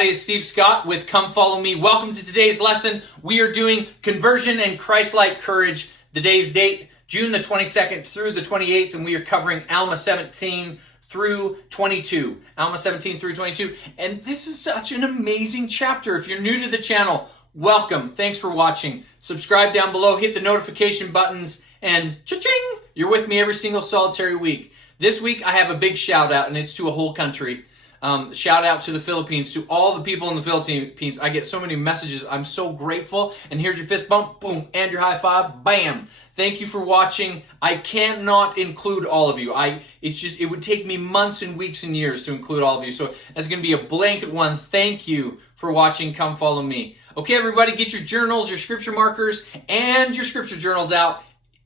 everybody, it's Steve Scott with Come Follow Me. Welcome to today's lesson. We are doing Conversion and Christ-like Courage. The day's date, June the 22nd through the 28th, and we are covering Alma 17 through 22. Alma 17 through 22. And this is such an amazing chapter. If you're new to the channel, welcome. Thanks for watching. Subscribe down below, hit the notification buttons, and cha-ching! You're with me every single solitary week. This week, I have a big shout out, and it's to a whole country. Shout out to the Philippines, to all the people in the Philippines. I get so many messages. I'm so grateful. And here's your fist bump, boom, and your high five, bam. Thank you for watching. I cannot include all of you. It would take me months and weeks and years to include all of you. So that's going to be a blanket one. Thank you for watching. Come follow me. Okay, everybody, get your journals, your scripture markers, and your scripture journals out.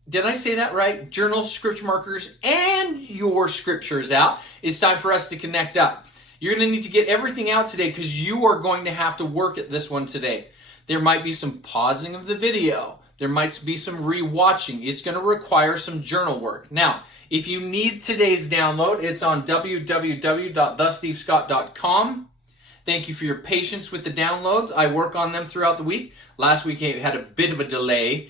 Did I say that right? Journals, scripture markers, and your scriptures out. It's time for us to connect up. You're going to need to get everything out today because you are going to have to work at this one today. There might be some pausing of the video. There might be some rewatching. It's going to require some journal work. Now, if you need today's download, it's on www.thestevescott.com. Thank you for your patience with the downloads. I work on them throughout the week. Last week I had a bit of a delay.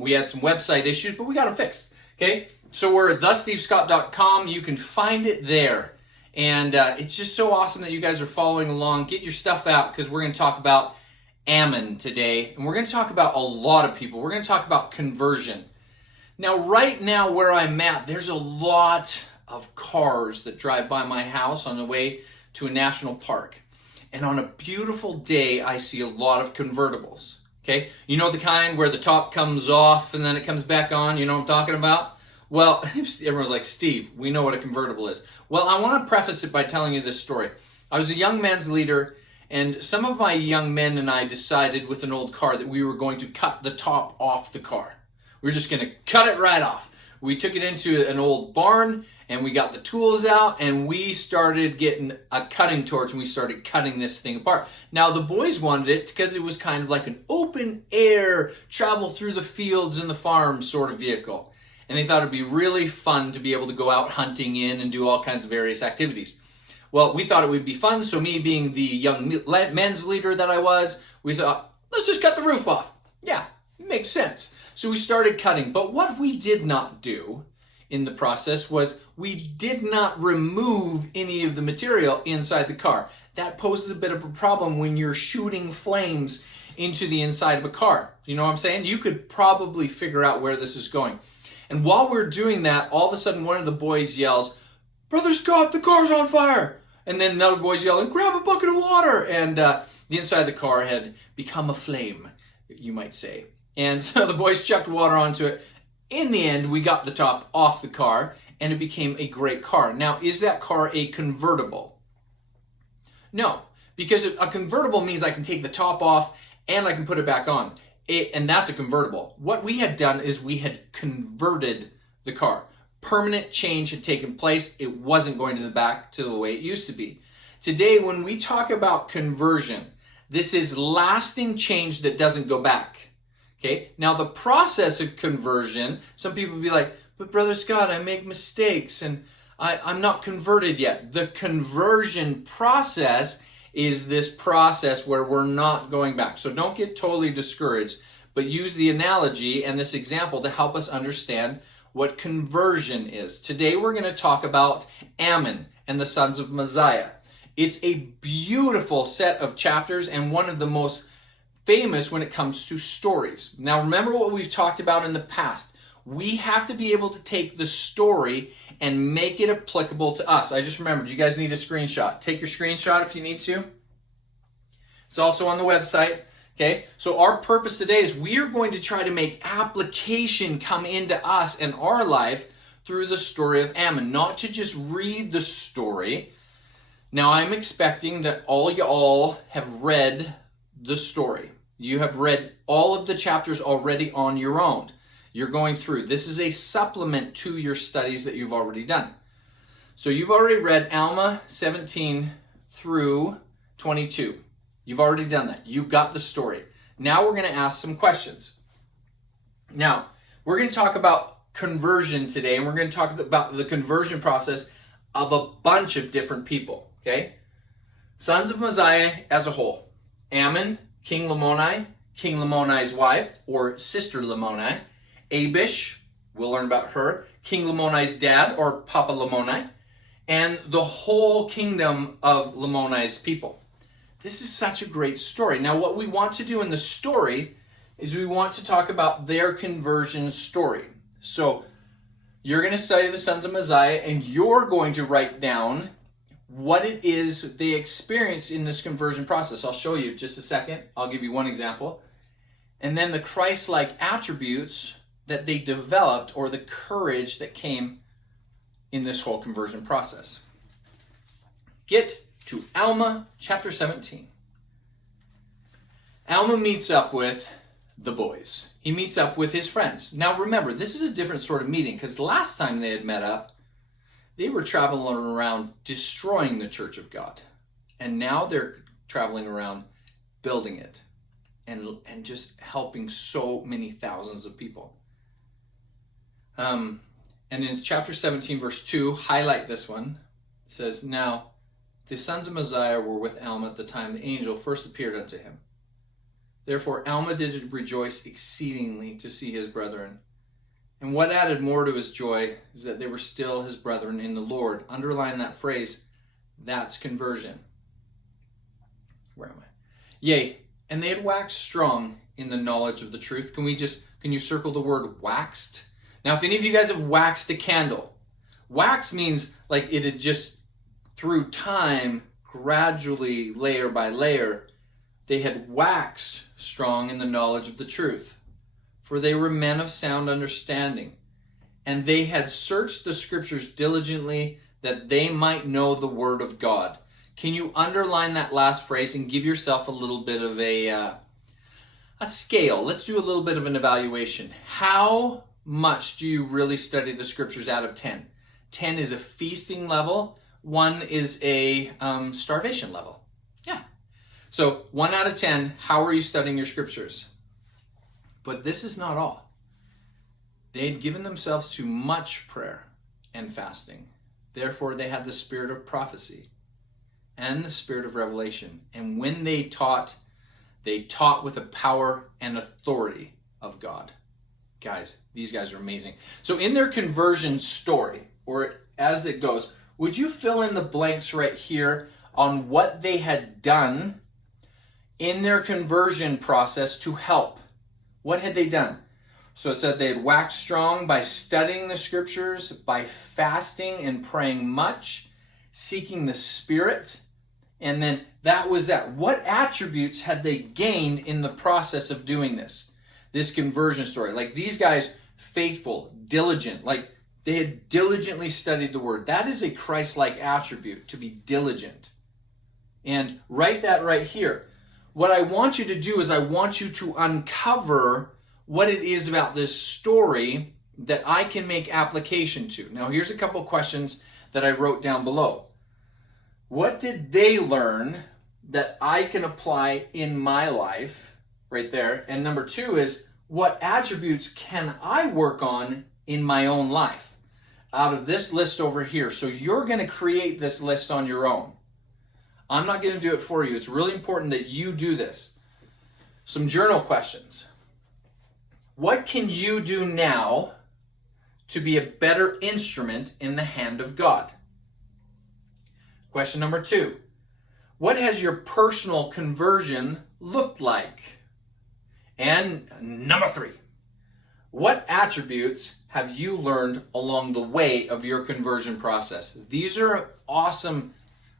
We had some website issues, but we got them fixed. Okay, so we're at thestevescott.com. You can find it there. And it's just so awesome that you guys are following along. Get your stuff out because we're going to talk about Ammon today. And we're going to talk about a lot of people. We're going to talk about conversion. Now, right now where I'm at, there's a lot of cars that drive by my house on the way to a national park. And on a beautiful day, I see a lot of convertibles. Okay, you know the kind where the top comes off and then it comes back on? You know what I'm talking about? Well, everyone's like, Steve, we know what a convertible is. Well, I want to preface it by telling you this story. I was a young men's leader, and some of my young men and I decided with an old car that we were going to cut the top off the car. We were just going to cut it right off. We took it into an old barn, and we got the tools out, and we started getting a cutting torch, and we started cutting this thing apart. Now, the boys wanted it because it was kind of like an open air, travel through the fields and the farm sort of vehicle. And they thought it'd be really fun to be able to go out hunting in and do all kinds of various activities. Well, we thought it would be fun, so me being the young men's leader that I was, we thought, let's just cut the roof off. Yeah, it makes sense. So we started cutting, but what we did not do in the process was we did not remove any of the material inside the car. That poses a bit of a problem when you're shooting flames into the inside of a car. You know what I'm saying? You could probably figure out where this is going. And while we're doing that, all of a sudden one of the boys yells, "Brother Scott, the car's on fire!" And then the other boys yelling, "Grab a bucket of water!" And the inside of the car had become a flame, you might say. And so the boys chucked water onto it. In the end, we got the top off the car, and it became a great car. Now, is that car a convertible? No, because a convertible means I can take the top off and I can put it back on. And that's a convertible. What we had done is we had converted the car. Permanent change had taken place. It wasn't going back to the way it used to be. Today, when we talk about conversion, this is lasting change that doesn't go back. Okay? Now, the process of conversion, some people will be like, "But Brother Scott, I make mistakes and I'm not converted yet." The conversion process is this process where we're not going back. So don't get totally discouraged, but use the analogy and this example to help us understand what conversion is. Today we're going to talk about Ammon and the sons of Mosiah. It's a beautiful set of chapters and one of the most famous when it comes to stories. Now remember what we've talked about in the past. We have to be able to take the story and make it applicable to us. I just remembered, you guys need a screenshot. Take your screenshot if you need to. It's also on the website. Okay, so our purpose today is we are going to try to make application come into us and our life through the story of Ammon, not to just read the story. Now I'm expecting that all y'all have read the story. You have read all of the chapters already on your own. You're going through. This is a supplement to your studies that you've already done. So you've already read Alma 17 through 22. You've already done that. You've got the story. Now we're going to ask some questions. Now, we're going to talk about conversion today, and we're going to talk about the conversion process of a bunch of different people, okay? Sons of Mosiah as a whole. Ammon, King Lamoni's wife, or sister Lamoni. Abish, we'll learn about her. King Lamoni's dad, or Papa Lamoni. And the whole kingdom of Lamoni's people. This is such a great story. Now, what we want to do in the story is we want to talk about their conversion story. So, you're going to study the sons of Mosiah, and you're going to write down what it is they experienced in this conversion process. I'll show you just a second. I'll give you one example. And then the Christ-like attributes that they developed, or the courage that came in this whole conversion process. Get to Alma chapter 17. Alma meets up with the boys. He meets up with his friends. Now remember, this is a different sort of meeting, because last time they had met up, they were traveling around destroying the church of God. And now they're traveling around building it and just helping so many thousands of people. And in chapter 17, verse 2, highlight this one. It says, "Now the sons of Mosiah were with Alma at the time the angel first appeared unto him. Therefore Alma did rejoice exceedingly to see his brethren. And what added more to his joy is that they were still his brethren in the Lord." Underline that phrase. That's conversion. Where am I? "Yea, and they had waxed strong in the knowledge of the truth." Can you circle the word waxed? Now, if any of you guys have waxed a candle, wax means like it had just, through time, gradually, layer by layer, they had waxed strong in the knowledge of the truth. For they were men of sound understanding, and they had searched the scriptures diligently that they might know the word of God. Can you underline that last phrase and give yourself a little bit of a scale? Let's do a little bit of an evaluation. How much do you really study the scriptures out of 10? 10 is a feasting level. 1 is a starvation level. Yeah. So 1 out of 10, how are you studying your scriptures? But this is not all. They had given themselves to much prayer and fasting. Therefore, they had the spirit of prophecy and the spirit of revelation. And when they taught with the power and authority of God. Guys, these guys are amazing. So in their conversion story, or as it goes, would you fill in the blanks right here on what they had done in their conversion process to help? What had they done? So it said they had waxed strong by studying the scriptures, by fasting and praying much, seeking the Spirit, and then that was that. What attributes had they gained in the process of doing this conversion story? Like these guys, faithful, diligent, like they had diligently studied the word. That is a Christ-like attribute, to be diligent. And write that right here. What I want you to do is I want you to uncover what it is about this story that I can make application to. Now, here's a couple questions that I wrote down below. What did they learn that I can apply in my life? Right there. And number 2 is, what attributes can I work on in my own life? Out of this list over here. So you're going to create this list on your own. I'm not going to do it for you. It's really important that you do this. Some journal questions. What can you do now to be a better instrument in the hand of God? Question number 2. What has your personal conversion looked like? And number 3. What attributes have you learned along the way of your conversion process? These are awesome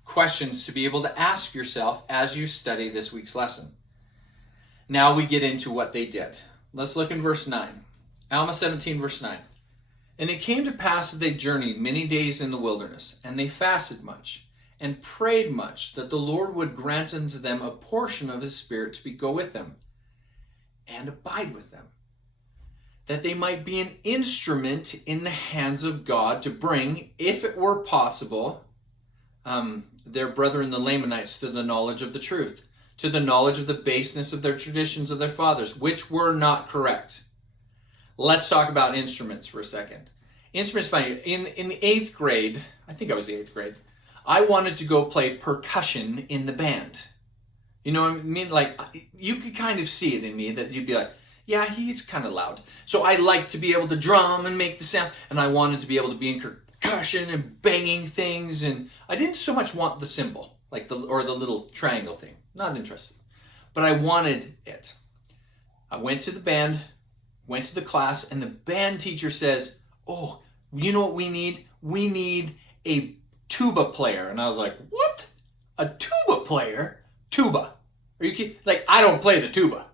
questions to be able to ask yourself as you study this week's lesson. Now we get into what they did. Let's look in verse 9. Alma 17, verse 9. "And it came to pass that they journeyed many days in the wilderness, and they fasted much, and prayed much, that the Lord would grant unto them a portion of his Spirit to go with them, and abide with them, that they might be an instrument in the hands of God to bring, if it were possible, their brethren the Lamanites to the knowledge of the truth, to the knowledge of the baseness of their traditions of their fathers, which were not correct." Let's talk about instruments for a second. Instruments, in the 8th grade, I think I was the 8th grade, I wanted to go play percussion in the band. You know what I mean? Like, you could kind of see it in me that you'd be like, yeah, he's kind of loud. So I like to be able to drum and make the sound, and I wanted to be able to be in percussion and banging things, and I didn't so much want the cymbal, like the little triangle thing. Not interested. But I wanted it. I went to the band, went to the class, and the band teacher says, oh, you know what we need? We need a tuba player. And I was like, what? A tuba player? Tuba. Are you kidding? Like, I don't play the tuba.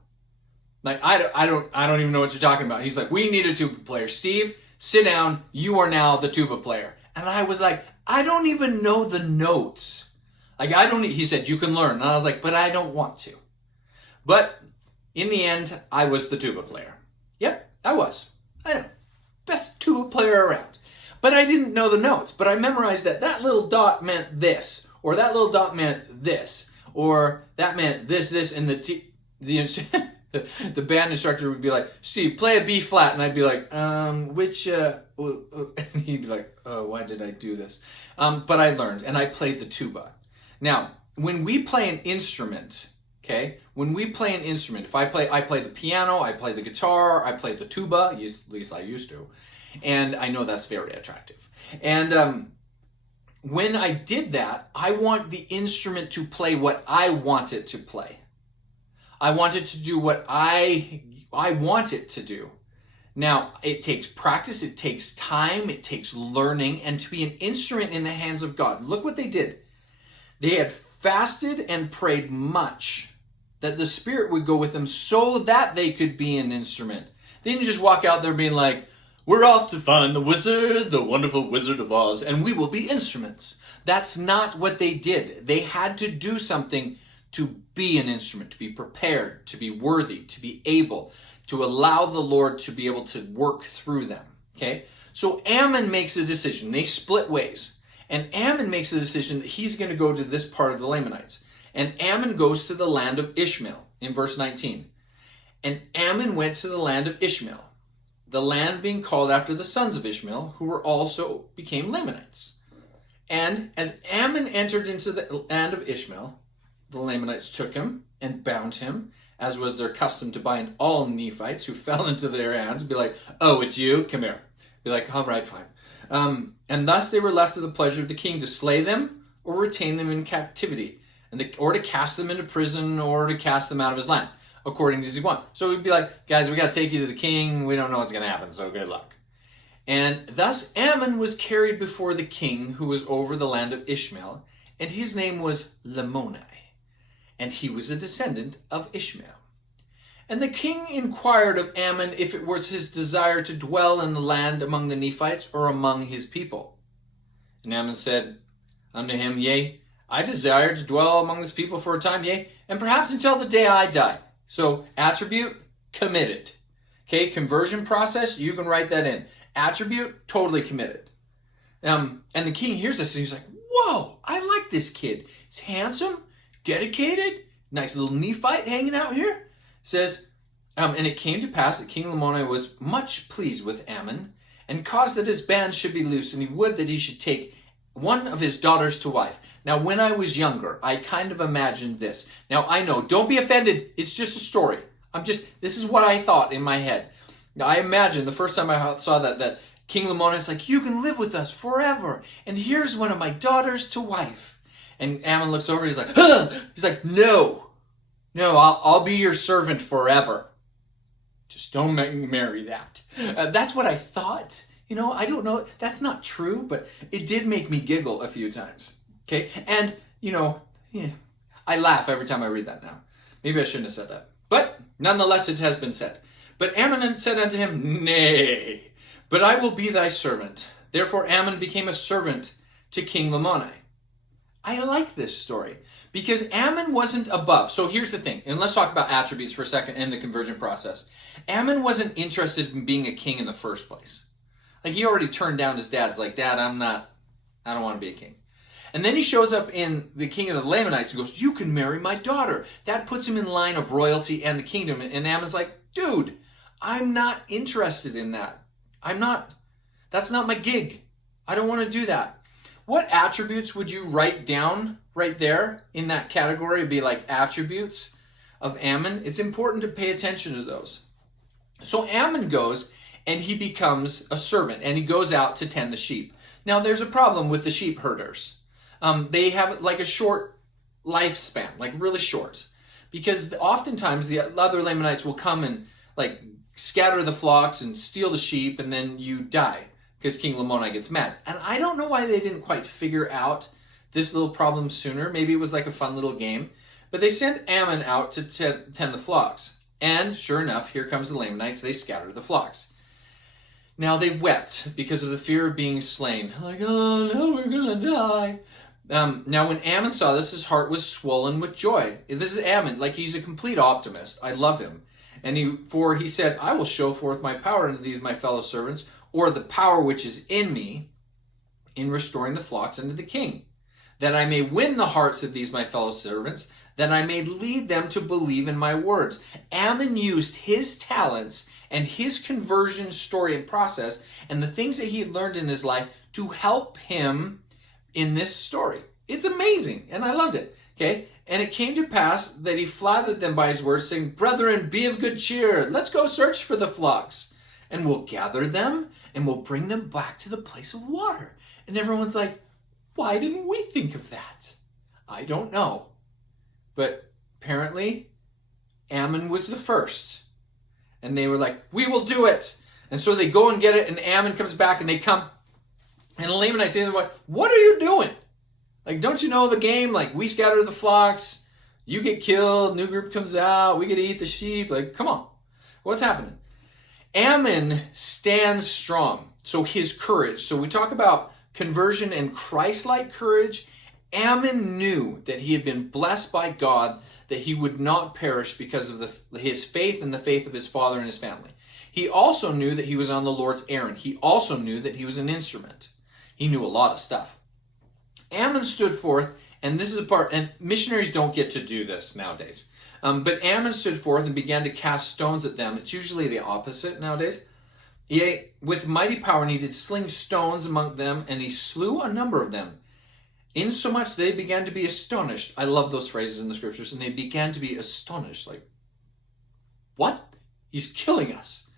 Like, I don't even know what you're talking about. He's like, we need a tuba player. Steve, sit down. You are now the tuba player. And I was like, I don't even know the notes. Like, he said, you can learn. And I was like, but I don't want to. But in the end, I was the tuba player. Yep, I was. I know. Best tuba player around. But I didn't know the notes. But I memorized that little dot meant this, or that little dot meant this, or that meant this, and the band instructor would be like, Steve, play a B flat, and I'd be like, and he'd be like, oh, why did I do this? But I learned, and I played the tuba. Now, when we play an instrument, okay, if I play the piano, I play the guitar, I play the tuba, at least I used to, and I know that's very attractive. And when I did that, I want the instrument to play what I want it to play. I want it to do what I want it to do. Now, it takes practice, it takes time, it takes learning, and to be an instrument in the hands of God. Look what they did. They had fasted and prayed much that the Spirit would go with them so that they could be an instrument. They didn't just walk out there being like, we're off to find the wizard, the wonderful Wizard of Oz, and we will be instruments. That's not what they did. They had to do something to be an instrument, to be prepared, to be worthy, to be able, to allow the Lord to be able to work through them. Okay? So Ammon makes a decision. They split ways. And Ammon makes a decision that he's going to go to this part of the Lamanites. And Ammon goes to the land of Ishmael in verse 19. And Ammon went to the land of Ishmael, the land being called after the sons of Ishmael, who were also became Lamanites. And as Ammon entered into the land of Ishmael, the Lamanites took him and bound him, as was their custom to bind all Nephites who fell into their hands. Be like, oh, it's you? Come here. Be like, all right, fine. And thus they were left to the pleasure of the king to slay them or retain them in captivity, or to cast them into prison, or to cast them out of his land, according as he wanted. So we'd be like, guys, we got to take you to the king. We don't know what's going to happen, so good luck. And thus Ammon was carried before the king who was over the land of Ishmael, and his name was Lamoni, and he was a descendant of Ishmael. And the king inquired of Ammon if it was his desire to dwell in the land among the Nephites or among his people. And Ammon said unto him, Yea, I desire to dwell among this people for a time, yea, and perhaps until the day I die. So attribute, committed. Okay, conversion process, you can write that in. Attribute, totally committed. And the king hears this and he's like, whoa, I like this kid. He's handsome, dedicated, nice little Nephite hanging out here. Says, and it came to pass that King Lamoni was much pleased with Ammon, and caused that his bands should be loose, and he would that he should take one of his daughters to wife. Now, when I was younger, I kind of imagined this. Now, I know, don't be offended, it's just a story. This is what I thought in my head. Now, I imagined the first time I saw that King Lamoni is like, you can live with us forever, and here's one of my daughters to wife. And Ammon looks over, he's like, huh! He's like, no, I'll be your servant forever. Just don't make me marry that. That's what I thought. I don't know. That's not true, but it did make me giggle a few times. Okay? And, I laugh every time I read that now. Maybe I shouldn't have said that. But, nonetheless, it has been said. But Ammon said unto him, Nay, but I will be thy servant. Therefore Ammon became a servant to King Lamoni. I like this story. Because Ammon wasn't above. So here's the thing. And let's talk about attributes for a second in the conversion process. Ammon wasn't interested in being a king in the first place. Like, he already turned down his dad's like, Dad, I don't want to be a king. And then he shows up in the king of the Lamanites and goes, you can marry my daughter. That puts him in line of royalty and the kingdom. And Ammon's like, dude, I'm not interested in that. That's not my gig. I don't want to do that. what attributes would you write down right there in that category? It'd be like attributes of Ammon. It's important to pay attention to those. So Ammon goes and he becomes a servant and he goes out to tend the sheep. Now there's a problem with the sheep herders. They have like a short lifespan, like really short. Because oftentimes the other Lamanites will come and like scatter the flocks and steal the sheep, and then you die because King Lamoni gets mad. And I don't know why they didn't quite figure out this little problem sooner. Maybe it was like a fun little game. But they sent Ammon out to tend the flocks. And sure enough, here comes the Lamanites. They scatter the flocks. Now they wept because of the fear of being slain. Like, oh no, we're going to die. Now when Ammon saw this, his heart was swollen with joy. This is Ammon, like he's a complete optimist. I love him. And he said, I will show forth my power unto these my fellow servants, or the power which is in me, in restoring the flocks unto the king, that I may win the hearts of these my fellow servants, that I may lead them to believe in my words. Ammon used his talents and his conversion story and process and the things that he had learned in his life to help him in this story. It's amazing, and I loved it. Okay, and it came to pass that he flattered them by his words, saying, Brethren, be of good cheer. Let's go search for the flocks, and we'll gather them, and we'll bring them back to the place of water. And everyone's like, why didn't we think of that? I don't know. But apparently, Ammon was the first. And they were like, we will do it. And so they go and get it, and Ammon comes back, and they come. And the Lamanites say to them, what are you doing? Like, don't you know the game? Like, we scatter the flocks, you get killed, new group comes out, we get to eat the sheep. Like, come on. What's happening? Ammon stands strong. So his courage. So we talk about conversion and Christ-like courage. Ammon knew that he had been blessed by God, that he would not perish because of his faith and the faith of his father and his family. He also knew that he was on the Lord's errand. He also knew that he was an instrument. He knew a lot of stuff. Ammon stood forth, and this is a part, and missionaries don't get to do this nowadays. But Ammon stood forth and began to cast stones at them. It's usually the opposite nowadays. Yea, with mighty power, and he did sling stones among them, and he slew a number of them. Insomuch they began to be astonished. I love those phrases in the scriptures. And they began to be astonished. Like, what? He's killing us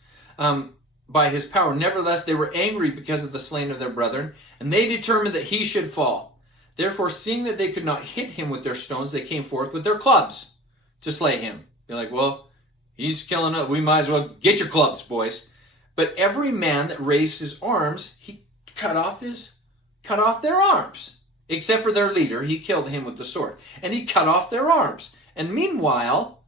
by his power. Nevertheless, they were angry because of the slain of their brethren. And they determined that he should fall. Therefore, seeing that they could not hit him with their stones, they came forth with their clubs to slay him. They're like, well, he's killing us. We might as well get your clubs, boys. But every man that raised his arms, he cut off their arms. Except for their leader, he killed him with the sword. And he cut off their arms. And meanwhile,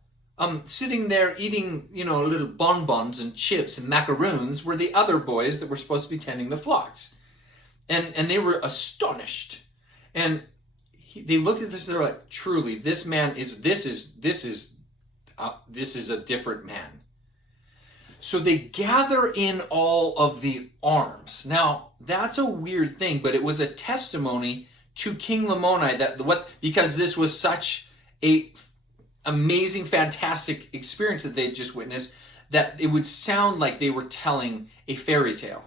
sitting there eating, little bonbons and chips and macaroons were the other boys that were supposed to be tending the flocks. And they were astonished. And they looked at this, they're like, truly, this is a different man. So they gather in all of the arms. Now, that's a weird thing, but it was a testimony to King Lamoni because this was such a amazing, fantastic experience that they just witnessed, that it would sound like they were telling a fairy tale.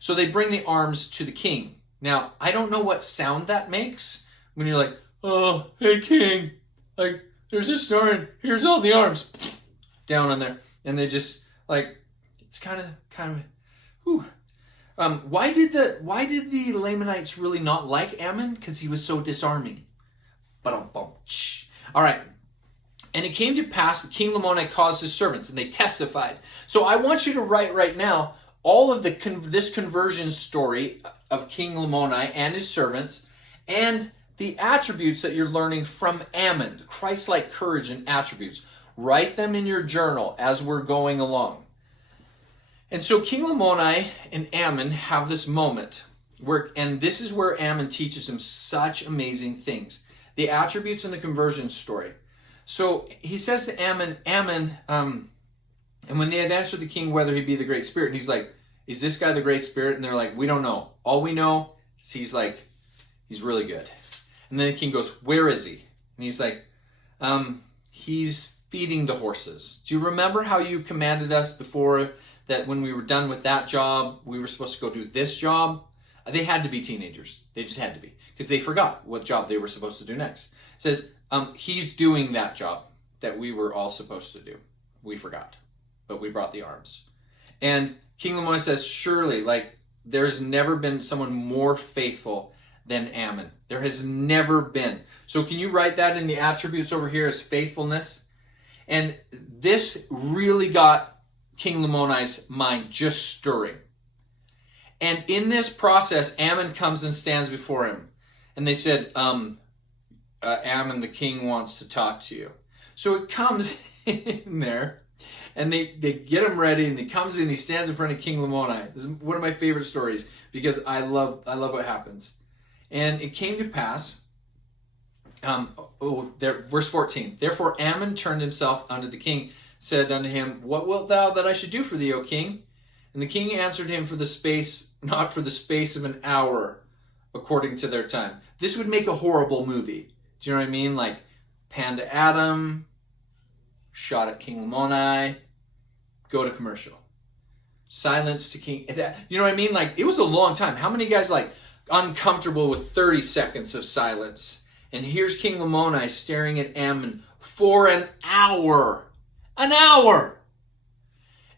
So they bring the arms to the king. Now, I don't know what sound that makes when you're like, oh, hey, king, like, there's this story, here's all the arms, down on there. And they just, like, it's kind of, whew. Why did the Lamanites really not like Ammon? Because he was so disarming. All right. And it came to pass that King Lamoni caused his servants, and they testified. So I want you to write right now all of this conversion story of King Lamoni and his servants, and the attributes that you're learning from Ammon, Christ-like courage and attributes. Write them in your journal as we're going along. And so King Lamoni and Ammon have this moment, and this is where Ammon teaches him such amazing things. The attributes in the conversion story. So he says to Ammon, and when they had answered the king whether he be the Great Spirit, and he's like, is this guy the Great Spirit? And they're like, we don't know. All we know is he's really good. And then the king goes, where is he? And he's like, he's feeding the horses. Do you remember how you commanded us before that when we were done with that job, we were supposed to go do this job? They had to be teenagers. They just had to be, because they forgot what job they were supposed to do next. It says, he's doing that job that we were all supposed to do. We forgot, but we brought the arms. And King Lamoni says, surely, like, there's never been someone more faithful than Ammon. There has never been. So can you write that in the attributes over here as faithfulness? And this really got King Lamoni's mind just stirring. And in this process, Ammon comes and stands before him. And they said, Ammon, the king, wants to talk to you. So it comes in there, and they get him ready, and he comes in, he stands in front of King Lamoni. This is one of my favorite stories, because I love what happens. And it came to pass, verse 14, therefore Ammon turned himself unto the king, said unto him, what wilt thou that I should do for thee, O king? And the king answered him, not for the space of an hour, according to their time. This would make a horrible movie. Do you know what I mean? Like, pan to Adam, shot at King Lamoni, go to commercial. Silence to King. You know what I mean? Like, it was a long time. How many guys, like, uncomfortable with 30 seconds of silence? And here's King Lamoni staring at Ammon for an hour. An hour!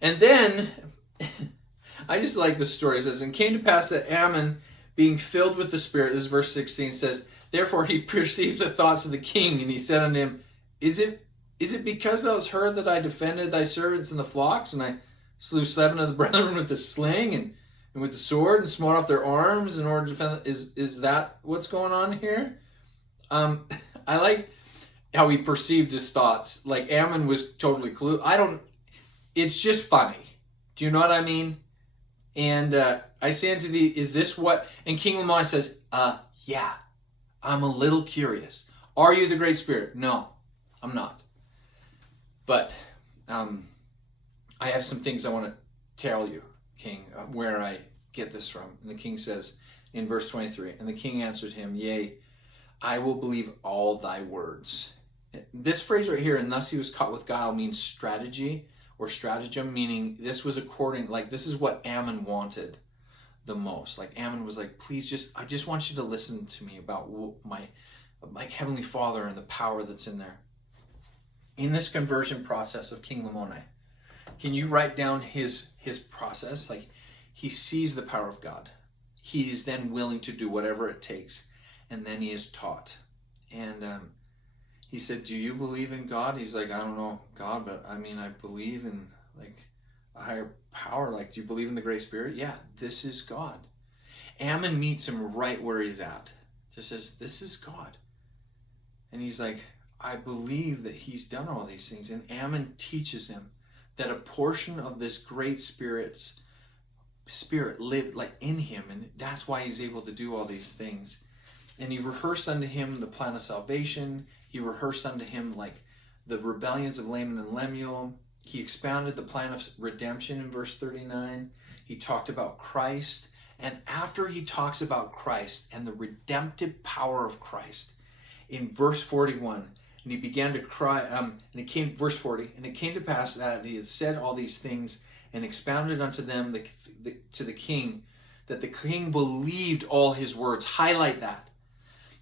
And then, I just like this story. It says, and came to pass that Ammon, being filled with the Spirit, this is verse 16, says, therefore he perceived the thoughts of the king, and he said unto him, Is it because thou hast heard that I defended thy servants and the flocks, and I slew 7 of the brethren with the sling and with the sword, and smote off their arms in order to defend? Is that what's going on here? I like how he perceived his thoughts. Like, Ammon was totally clueless. It's just funny. Do you know what I mean? And I say unto thee, is this what? And King Lamoni says, yeah, I'm a little curious. Are you the Great Spirit? No, I'm not. But I have some things I want to tell you, King, where I get this from. And the king says in verse 23, and the king answered him, yea, I will believe all thy words. This phrase right here, and thus he was caught with guile, means strategy or stratagem, meaning this was this is what Ammon wanted the most. Like, Ammon was like, please, I just want you to listen to me about my heavenly Father and the power that's in there. In this conversion process of King Lamoni, can you write down his process? Like, he sees the power of God. He is then willing to do whatever it takes, and then he is taught. And he said, do you believe in God? He's like, I don't know God, but I mean, I believe in like a higher power. Like, do you believe in the Great Spirit? Yeah, this is God. Ammon meets him right where he's at. Just says, this is God. And he's like, I believe that he's done all these things. And Ammon teaches him that a portion of this great spirit lived like in him, and that's why he's able to do all these things. And he rehearsed unto him the plan of salvation. He rehearsed unto him like the rebellions of Laman and Lemuel. He expounded the plan of redemption in verse 39. He talked about Christ. And after he talks about Christ and the redemptive power of Christ, in verse 41, and he began to cry, and it came, verse 40, and it came to pass that he had said all these things and expounded unto them to the king, that the king believed all his words. Highlight that.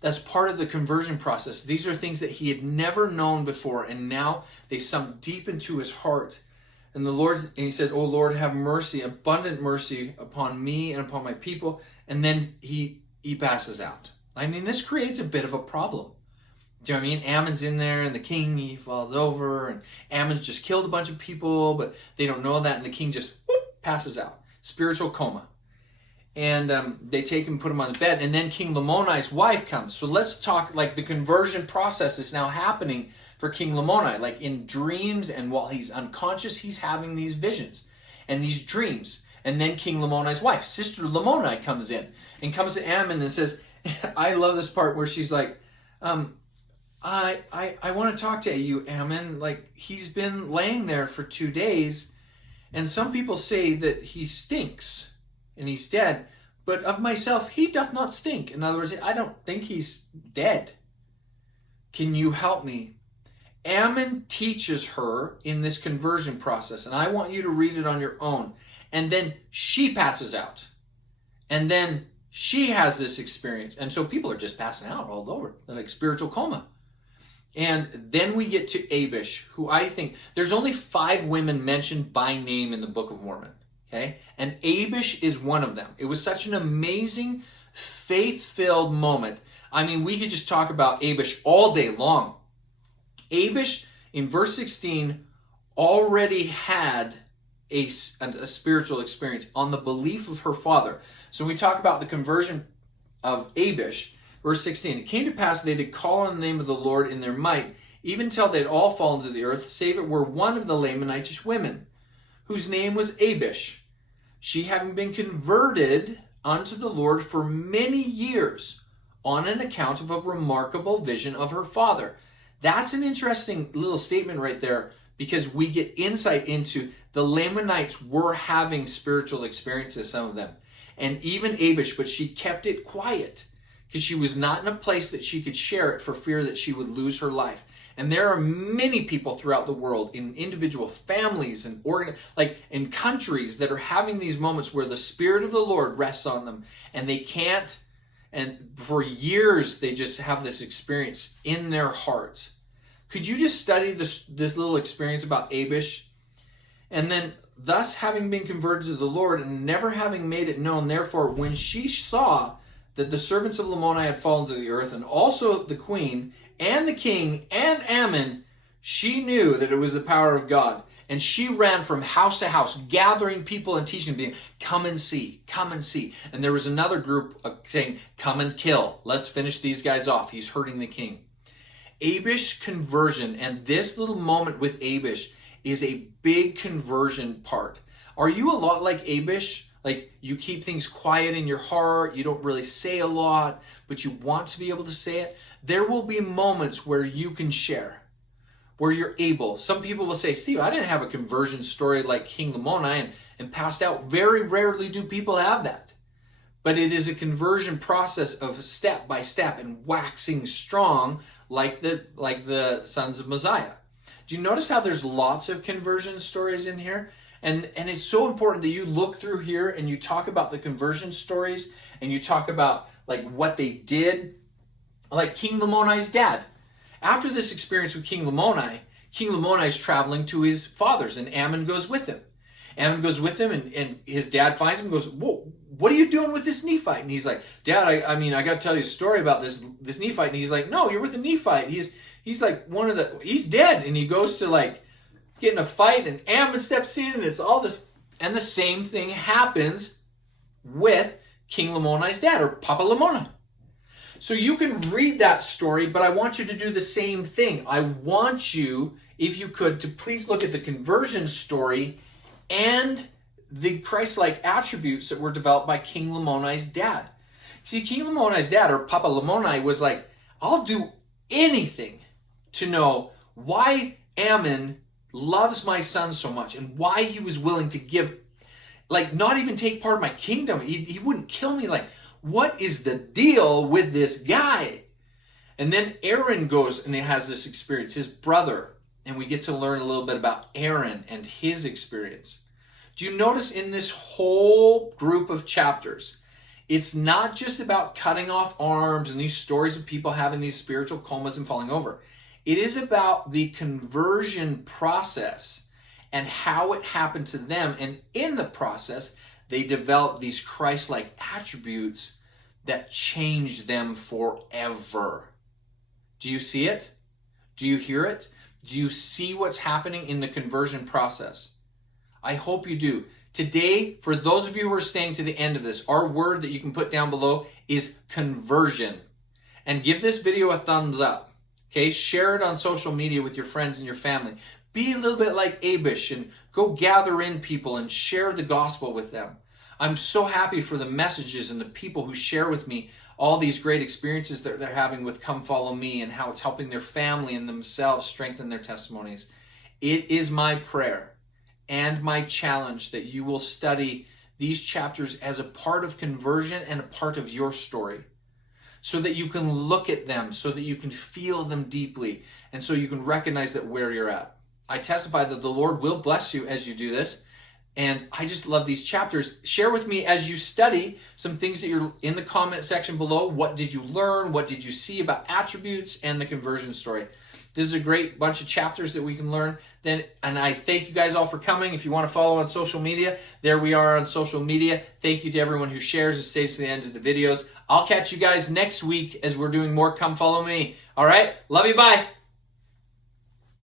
That's part of the conversion process. These are things that he had never known before, and now they sunk deep into his heart. And he said, O Lord, have mercy, abundant mercy upon me and upon my people. And then he passes out. I mean, this creates a bit of a problem. Do you know what I mean? Ammon's in there, and the king, he falls over, and Ammon's just killed a bunch of people, but they don't know that, and the king just passes out. Spiritual coma. And they take him and put him on the bed, and then King Lamoni's wife comes. So let's talk, like, the conversion process is now happening for King Lamoni. Like, in dreams, and while he's unconscious, he's having these visions and these dreams. And then King Lamoni's wife, Sister Lamoni, comes in and comes to Ammon and says, I love this part where she's like, I want to talk to you, Ammon. Like, he's been laying there for 2 days, and some people say that he stinks and he's dead, but of myself he doth not stink. In other words, I don't think he's dead. Can you help me? Ammon teaches her in this conversion process, and I want you to read it on your own. And then she passes out. And then she has this experience. And so people are just passing out all over, like spiritual coma. And then we get to Abish, who I think, there's only 5 women mentioned by name in the Book of Mormon. Okay? And Abish is one of them. It was such an amazing, faith-filled moment. I mean, we could just talk about Abish all day long. Abish, in verse 16, already had a spiritual experience on the belief of her father. So when we talk about the conversion of Abish, verse 16, it came to pass they did call on the name of the Lord in their might, even till they had all fallen to the earth, save it were one of the Lamanitish women, whose name was Abish. She having been converted unto the Lord for many years, on an account of a remarkable vision of her father. That's an interesting little statement right there, because we get insight into the Lamanites were having spiritual experiences, some of them. And even Abish, but she kept it quiet because she was not in a place that she could share it for fear that she would lose her life. And there are many people throughout the world, in individual families and in countries, that are having these moments where the Spirit of the Lord rests on them, and they can't, and for years they just have this experience in their hearts. Could you just study this little experience about Abish? And then, thus having been converted to the Lord and never having made it known, therefore, when she saw that the servants of Lamoni had fallen to the earth, and also the queen and the king and Ammon, she knew that it was the power of God. And she ran from house to house, gathering people and teaching them, come and see, come and see. And there was another group saying, come and kill. Let's finish these guys off. He's hurting the king. Abish conversion, and this little moment with Abish is a big conversion part. Are you a lot like Abish? Like, you keep things quiet in your heart, you don't really say a lot, but you want to be able to say it? There will be moments where you can share, where you're able. Some people will say, Steve, I didn't have a conversion story like King Lamoni and passed out. Very rarely do people have that. But it is a conversion process of step by step and waxing strong, like the sons of Mosiah. Do you notice how there's lots of conversion stories in here? And it's so important that you look through here and you talk about the conversion stories, and you talk about like what they did. Like King Lamoni's dad. After this experience with King Lamoni is traveling to his father's, and Ammon goes with him. Ammon goes with him, and his dad finds him and goes, whoa, what are you doing with this Nephite? And he's like, Dad, I got to tell you a story about this Nephite. And he's like, no, you're with the Nephite. He's like he's dead. And he goes to like get in a fight, and Ammon steps in, and it's all this. And the same thing happens with King Lamoni's dad, or Papa Lamoni. So you can read that story, but I want you to do the same thing. I want you, if you could, to please look at the conversion story and the Christ-like attributes that were developed by King Lamoni's dad. See, King Lamoni's dad, or Papa Lamoni, was like, I'll do anything to know why Ammon loves my son so much, and why he was willing to give, like, not even take part of my kingdom. He wouldn't kill me. Like, what is the deal with this guy? And then Aaron goes and he has this experience, his brother, and we get to learn a little bit about Aaron and his experience. Do you notice in this whole group of chapters, it's not just about cutting off arms and these stories of people having these spiritual comas and falling over. It is about the conversion process and how it happened to them. And in the process, they developed these Christ-like attributes that change them forever. Do you see it? Do you hear it? Do you see what's happening in the conversion process? I hope you do. Today, for those of you who are staying to the end of this, our word that you can put down below is conversion. And give this video a thumbs up. Okay? Share it on social media with your friends and your family. Be a little bit like Abish and go gather in people and share the gospel with them. I'm so happy for the messages and the people who share with me all these great experiences that they're having with Come Follow Me, and how it's helping their family and themselves strengthen their testimonies. It is my prayer and my challenge that you will study these chapters as a part of conversion and a part of your story, so that you can look at them, so that you can feel them deeply, and so you can recognize that where you're at. I testify that the Lord will bless you as you do this. And I just love these chapters. Share with me as you study some things that you're in the comment section below. What did you learn? What did you see about attributes and the conversion story? This is a great bunch of chapters that we can learn. And I thank you guys all for coming. If you want to follow on social media, there we are on social media. Thank you to everyone who shares and stays to the end of the videos. I'll catch you guys next week as we're doing more Come Follow Me. All right? Love you. Bye.